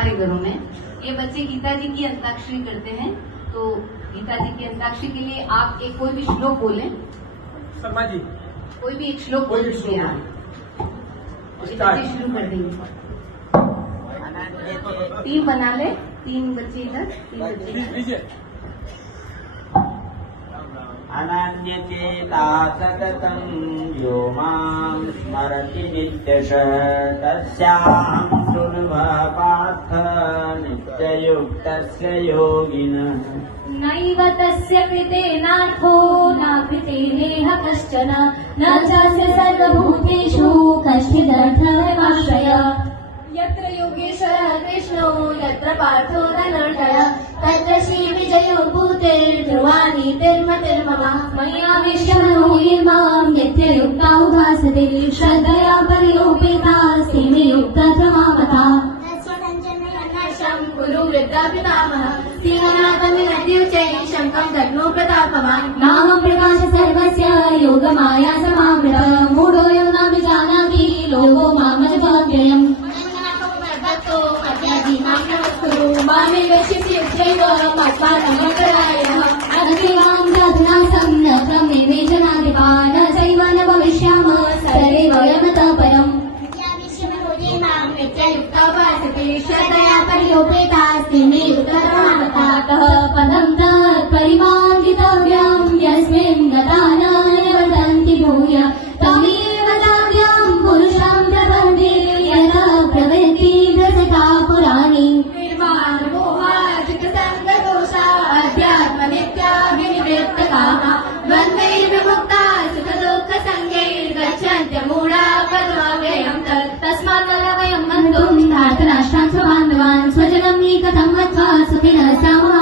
हमारे घरों में। ये बच्चे गीता जी की अंताक्षरी करते हैं, तो गीता जी की अंताक्षरी के लिए आप एक कोई भी श्लोक बोलें। शर्मा जी कोई भी एक श्लोक बोल दीजिए आप। बच्चे शुरू कर देंगे। 3 बना ले, 3 बच्चे इधर, 3 बच्चे। अनन्यचेता सततं यो मां स्मरति नित्यशः तस्याहं शृण्वः पार्थ नित्ययुक्तस्य योगिनः। नैव तस्य कृतेनार्थो न कृतेनेह कश्चन न चास्य सर्वभूतेषु कश्चिदर्थमाश्रय। यत्र योगेश्वरः कृष्णो यत्र पार्थो धनञ्जय तत्र श्रीविजयो भूतेर्ध्रुवानीतिर्मतिर्मम। मया विश्वमनोर्मां यत्र युक्ता उपासते श्रद्धया पर्योपेतास्ते मे युक्ततमामता। गुरु वृद्धापितामह सिंहनाथमिनद्युच्चै शङ्खं दद्मो प्रतापवान्। नामं प्रकाश सर्वस्य योगमाया समावृतः मूढोऽयं न विजानाति लोको मामजगव्ययम्। मामेव शिष्यैव मत्पादमकरायः अग्निवां साधनासं न क्रमेण जनाधिपा न चैव न भविष्यामः सर्वे वयमतः परम्। श्रद्धया पर्योपेतास्ते मे युक्ततमामतातः पदं तत्परिमार्गितव्यं यस्मिन् गता न निवर्तन्ति भूय तमेव दाव्यं पुरुषं प्रपन्ने यतः प्रवृत्ति भ्रजता पुराणी। निर्वाणमोहाजितसङ्गदोषा अध्यात्मनित्याभिनिवृत्तकामा द्वन्द्वैर्विमुक्ता सुखदुःखसङ्गैर्गच्छन्त्यमूढा पदमव्ययं तत्। तस्मात् वयं बन्धुं धार्तराष्ट्रान् स्वबान्धवान् स्वजनं कथं मत्वा सुखिनः स्यामः।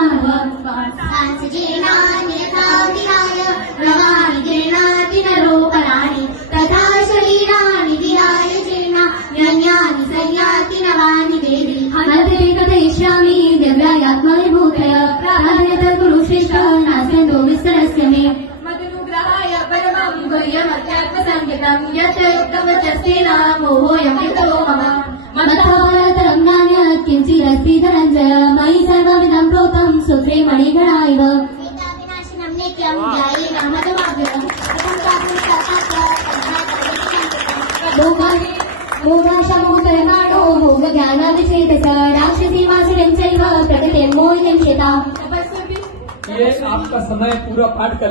सांसजीर्णान्यथाविहाय नवानि जीर्णाति नरोपराणि तथा शरीराणि विहाय जीर्णान्यानि संयाति नवानि देवी। हन्ते कथयिष्यामि दिव्यात्मविभूतय प्राधान्यतः कुरु श्रेष्ठ नास्यन्तो विस्तरस्य मे। मदनुग्रहाय परमं गुह्यमध्यात्मसंज्ञितं यत् युक्तवचस्तेन मोहोऽयं वितो मम। मत्तरं नान्यत् किञ्चिदस्ति धनञ्जय मयि सर्वमिदं प्रोतं सूत्रे मणिगणा इव। वेदाविनाशिनं नित्यं ध्यायेन मदमाव्ययम्। भोगाशमोतरमाणो भोगज्ञानविचेतसः राक्षसीमासुरं चैव प्रकृतिं मोहितं चेता। ये आपका समय पूरा पाठ कर